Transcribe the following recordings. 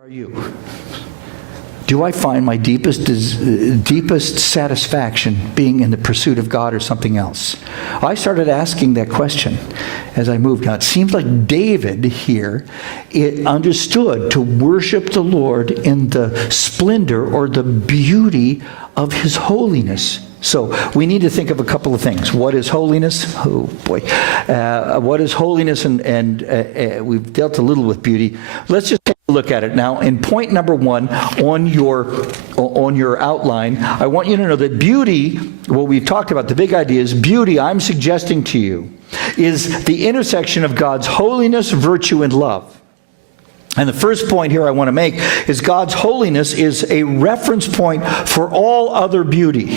Are you? Do I find my deepest satisfaction being in the pursuit of God or something else? I started asking that question as I moved. Now, it seems like David here understood to worship the Lord in the splendor or the beauty of his holiness. So we need to think of a couple of things. What is holiness? Oh boy. What is holiness? And we've dealt a little with beauty. Let's just take a look at it now. In point number 1 on your outline, I want you to know that beauty, what we've talked about, the big idea is beauty, I'm suggesting to you, is the intersection of God's holiness, virtue, and love. And the first point here I want to make is God's holiness is a reference point for all other beauty.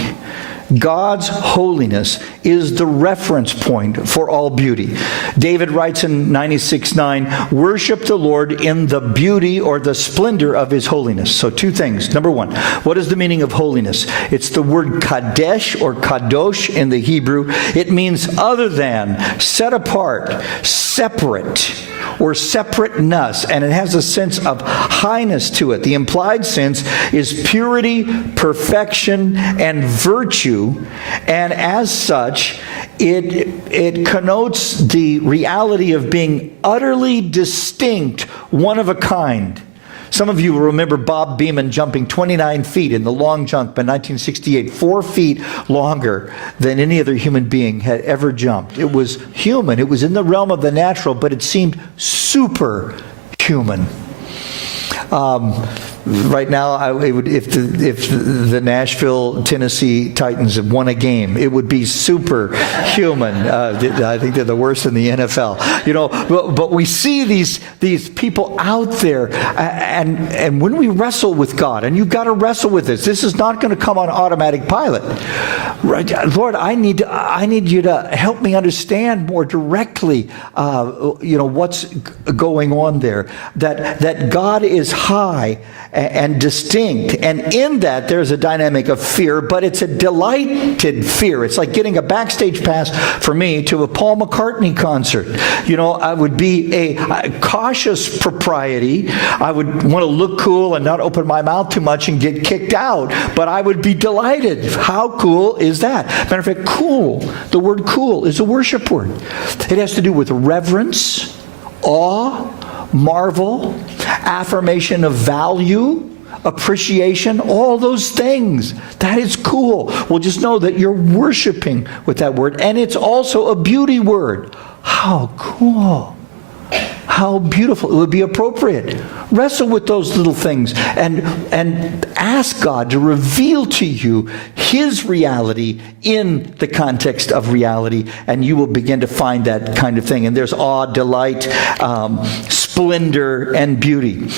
God's holiness is the reference point for all beauty. David writes in 96:9, worship the Lord in the beauty or the splendor of his holiness. So 2 things. Number 1, what is the meaning of holiness? It's the word kadesh or kadosh in the Hebrew. It means other than, set apart, separate, or separateness, and it has a sense of highness to it. The implied sense is purity, perfection, and virtue, and as such, it connotes the reality of being utterly distinct, one of a kind. Some of you will remember Bob Beamon jumping 29 feet in the long jump in 1968, 4 feet longer than any other human being had ever jumped. It was human. It was in the realm of the natural, but it seemed superhuman. Right now, if the Nashville, Tennessee Titans had won a game, it would be superhuman. I think they're the worst in the NFL. You know, but we see these people out there, and when we wrestle with God, and you've got to wrestle with this. This is not going to come on automatic pilot. Right, Lord, I need you to help me understand more directly. What's going on there. That God is high and distinct, and in that there's a dynamic of fear, but it's a delighted fear. It's like getting a backstage pass for me to a Paul McCartney concert. You know, I would be a cautious propriety. I would want to look cool and not open my mouth too much and get kicked out, but I would be delighted. How cool is that? Matter of fact, cool, the word cool is a worship word. It has to do with reverence, awe, marvel, affirmation of value, appreciation, all those things. That is cool. Well, just know that you're worshiping with that word, and it's also a beauty word. How cool. How beautiful. It would be appropriate. Wrestle with those little things and ask God to reveal to you his reality in the context of reality, and you will begin to find that kind of thing. And there's awe, delight, splendor, and beauty.